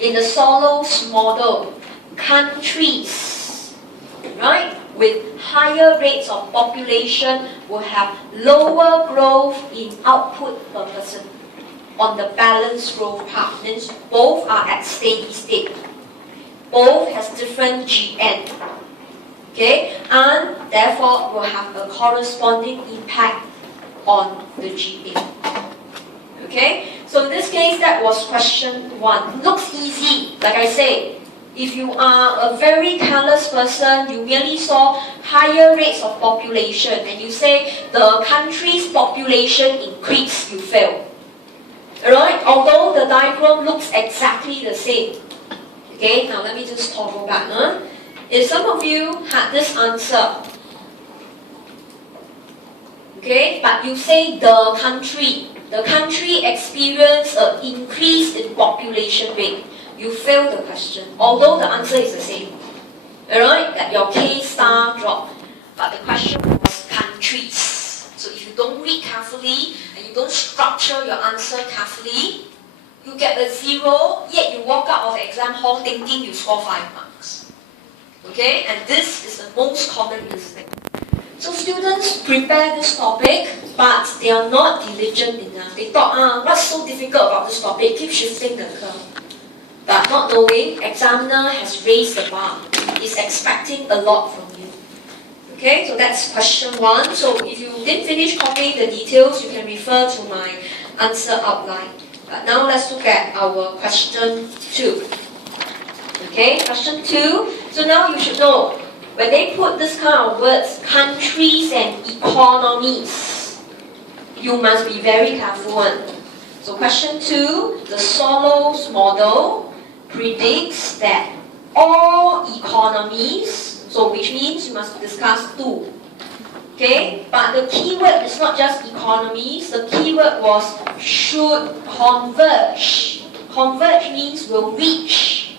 in the Solos model, countries, right, with higher rates of population will have lower growth in output per person on the balanced growth part. Means both are at steady state. Both has different GN. Okay, and therefore will have a corresponding impact on the GA. Okay, so in this case, that was question 1. Looks easy, like I say. If you are a very careless person, you merely saw higher rates of population and you say the country's population increased, you fail. Alright, although the diagram looks exactly the same. Okay, now let me just toggle back. If some of you had this answer, okay, but you say the country experienced an increase in population rate, you fail the question, although the answer is the same. Alright, that your K star dropped, but the question was countries. So if you don't read carefully and you don't structure your answer carefully, you get a 0, yet you walk out of the exam hall thinking you score 5 marks. Okay, and this is the most common mistake. So students prepare this topic, but they are not diligent enough. They thought, what's so difficult about this topic? Keep shifting the curve. But not knowing, examiner has raised the bar. Is expecting a lot from you. Okay, so that's question 1. So if you didn't finish copying the details, you can refer to my answer outline. But now let's look at our question 2. Okay, question 2. So now you should know, when they put this kind of words, countries and economies, you must be very careful. So question 2, the Solos model predicts that all economies, so which means you must discuss 2. Okay, but the keyword is not just economies, the keyword was should converge. Converge means will reach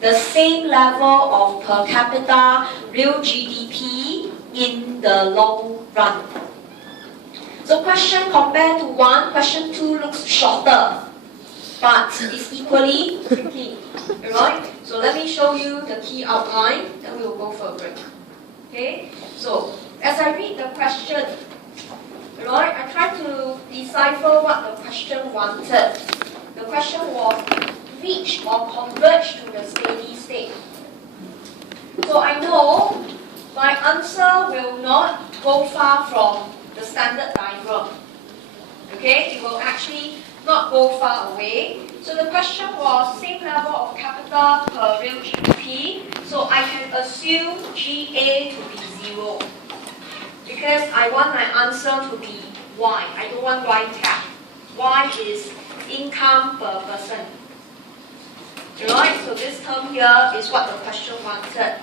the same level of per capita real GDP in the long run. So question compared to 1, question 2 looks shorter, but it's equally tricky. Alright, so let me show you the key outline, then we will go for a break. Okay, so as I read the question, alright, I try to decipher what the question wanted. The question was reach or converge to the steady state. So I know my answer will not go far from the standard diagram. Okay, it will actually not go far away. So the question was same level of capita per real GDP. So I can assume GA to be 0. Because I want my answer to be Y. I don't want Y cap. Y is income per person. Right? So this term here is what the question wanted.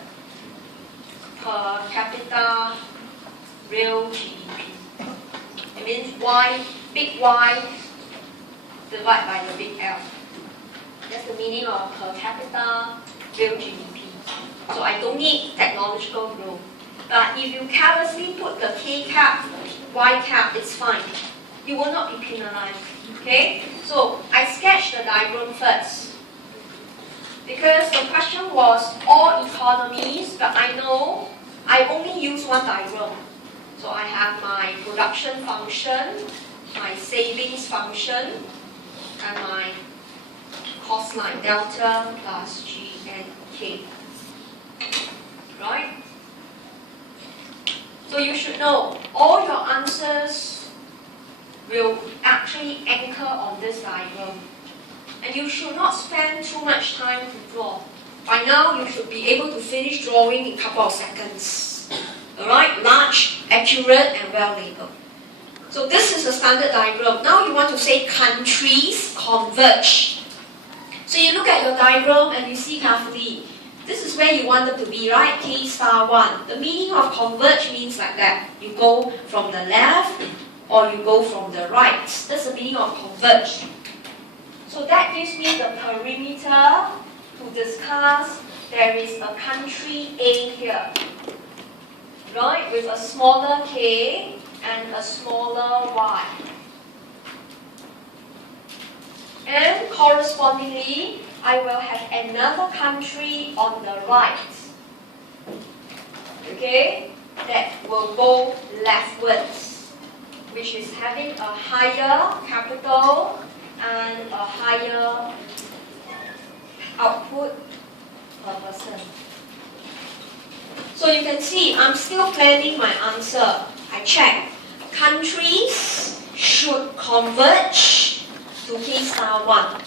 Per capita real GDP. It means Y, big Y divided by the big L. That's the meaning of per capita real GDP. So I don't need technological growth. But if you carelessly put the K cap, Y cap, it's fine. You will not be penalized. Okay? So I sketched the diagram first. Because the question was all economies, but I know I only use one diagram. So I have my production function, my savings function, and my cost line, delta plus G and K. Right? So you should know, all your answers will actually anchor on this diagram. And you should not spend too much time to draw. By now, you should be able to finish drawing in a couple of seconds. Alright? Large, accurate, and well labeled. So this is the standard diagram. Now you want to say countries converge. So you look at your diagram and you see carefully. This is where you want them to be, right? K star 1. The meaning of converge means like that. You go from the left or you go from the right. That's the meaning of converge. So that gives me the perimeter to discuss there is a country A here. Right? With a smaller K and a smaller Y. And correspondingly, I will have another country on the right, okay, that will go leftwards, which is having a higher capital and a higher output per person. So you can see, I'm still planning my answer. I check. Countries should converge to K star 1.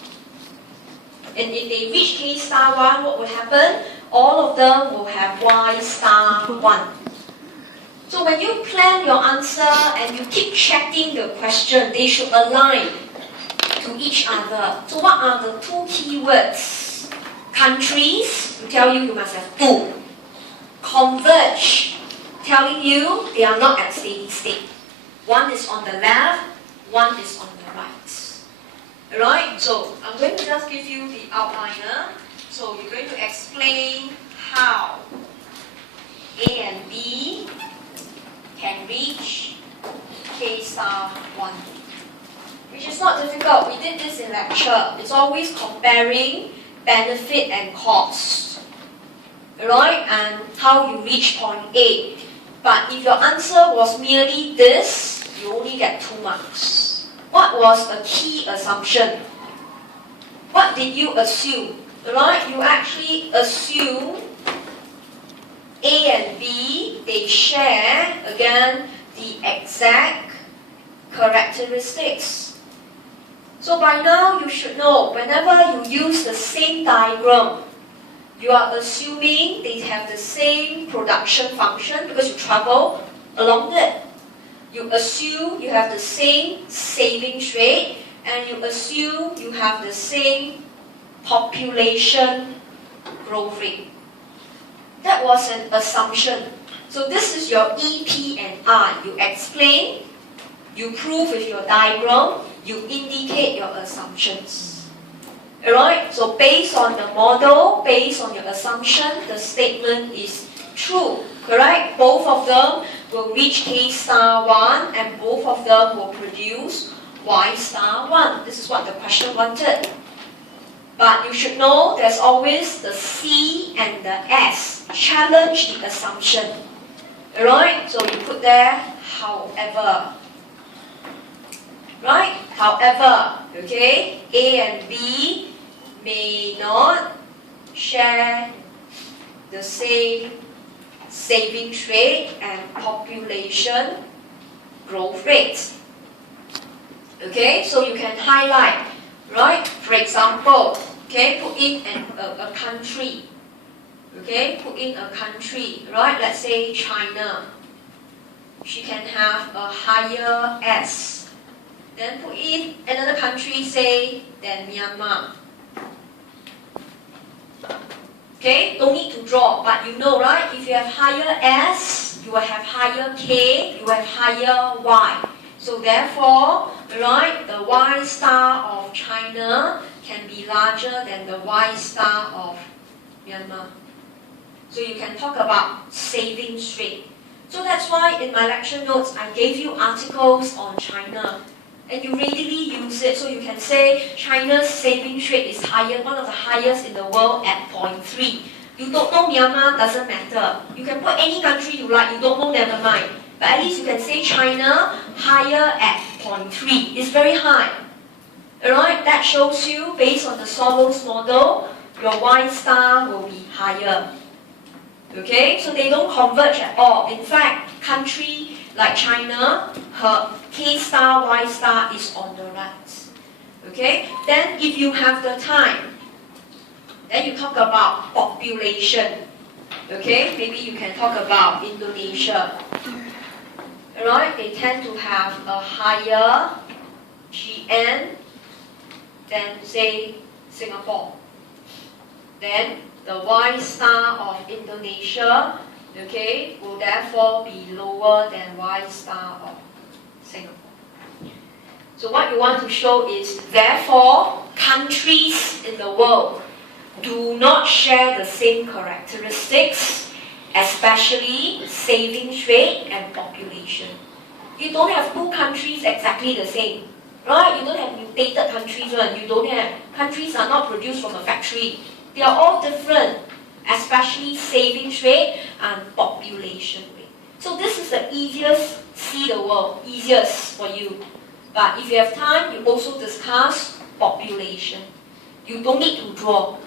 And if they reach K star 1, what will happen? All of them will have Y star 1. So when you plan your answer and you keep checking the question, they should align to each other. So what are the two keywords? Countries, to tell you must have two. Converge, telling you they are not at steady state. One is on the left, one is on the right. Alright, so I'm going to just give you the outliner. So you're going to explain how A and B can reach K star 1. Which is not difficult. We did this in lecture. It's always comparing benefit and cost. Alright, and how you reach point A. But if your answer was merely this, you only get 2 marks. What was a key assumption? What did you assume? Alright, you actually assume A and B, they share, again, the exact characteristics. So by now you should know, whenever you use the same diagram, you are assuming they have the same production function because you travel along it. You assume you have the same savings rate, and you assume you have the same population growth rate. That was an assumption. So this is your E, P, and I. You explain, you prove with your diagram, you indicate your assumptions. Alright, so based on the model, based on your assumption, the statement is true, correct? Both of them will reach K star 1 and both of them will produce Y star 1. This is what the question wanted. But you should know there's always the C and the S. Challenge the assumption. Alright, so you put there, however. Right? However, okay, A and B may not share the same savings rate and population growth rates. Okay, so you can highlight, right? For example, okay, put in a country. Okay, put in a country, right? Let's say China. She can have a higher S. Then put in another country, say, than Myanmar. Okay, don't need to draw, but you know, right? If you have higher S, you will have higher K, you have higher Y. So therefore, right, the Y star of China can be larger than the Y star of Myanmar. So you can talk about savings rate. So that's why in my lecture notes, I gave you articles on China. And you readily use it, so you can say China's savings rate is higher, one of the highest in the world at 0.3. You don't know Myanmar, doesn't matter. You can put any country you like, you don't know, never mind. But at least you can say China higher at 0.3. It's very high. Alright, that shows you, based on the Soros model, your Y star will be higher. Okay, so they don't converge at all. In fact, country like China, her K star, Y star is on the right. Okay, then if you have the time, then you talk about population. Okay, maybe you can talk about Indonesia. Alright, they tend to have a higher GN than, say, Singapore. Then the Y star of Indonesia, okay, will therefore be lower than Y star of Singapore. So what you want to show is, therefore, countries in the world do not share the same characteristics, especially savings rate and population. You don't have two countries exactly the same. right? You don't have mutated countries, right? You don't have, countries are not produced from a factory. They are all different, especially savings rate and population rate. So this is the easiest see the world, easiest for you. But if you have time, you also discuss population. You don't need to draw.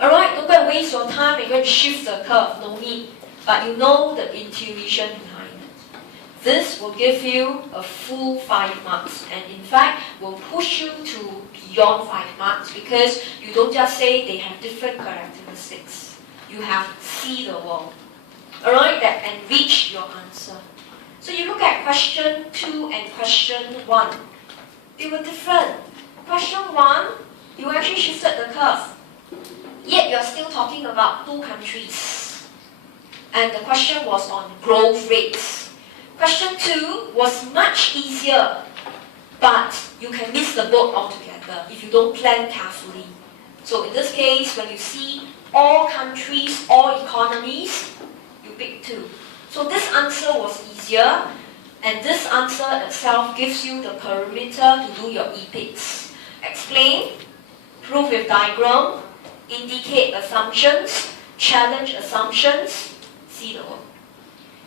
Alright, don't go and waste your time and go and shift the curve, no need. But you know the intuition behind it. This will give you a full 5 marks, and in fact will push you to beyond 5 marks, because you don't just say they have different characteristics. You have see the world. Alright, that enrich your answer. So you look at question 2 and question 1. They were different. Question 1, you actually shifted the curve. Yet you're still talking about 2 countries. And the question was on growth rates. Question 2 was much easier, but you can miss the boat altogether if you don't plan carefully. So in this case, when you see all countries, all economies, you pick 2. So this answer was easier, and this answer itself gives you the perimeter to do your EPICS. Explain, prove with diagram, indicate assumptions, challenge assumptions, see the world.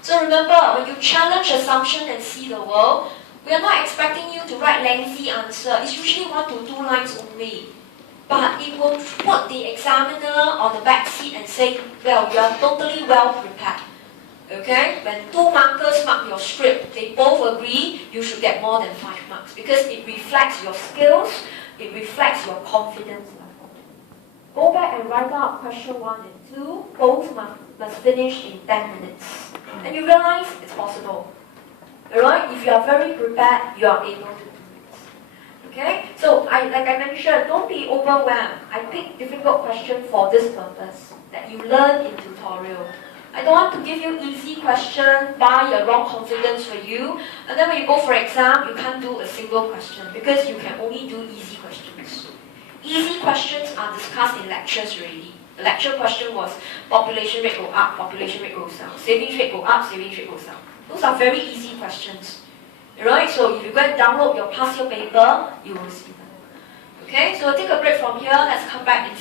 So remember, when you challenge assumption and see the world, we are not expecting you to write lengthy answer. It's usually 1 to 2 lines only. But it will put the examiner on the back seat and say, well, you are totally well prepared. Okay? When 2 markers mark your script, they both agree you should get more than 5 marks, because it reflects your skills, it reflects your confidence level. Go back and write out question 1 and 2, both must finish in 10 minutes. And you realize it's possible. Alright? If you are very prepared, you are able to do it. Okay? So, like I mentioned, don't be overwhelmed. I pick difficult questions for this purpose, that you learn in tutorial. I don't want to give you easy question, buy a wrong confidence for you, and then when you go for exam, you can't do a single question, because you can only do easy questions. Easy questions are discussed in lectures already. The lecture question was population rate go up, population rate goes down, savings rate go up, savings rate goes down. Those are very easy questions. Alright, so if you go and download your past year paper, you will see them. Okay, so take a break from here, let's come back in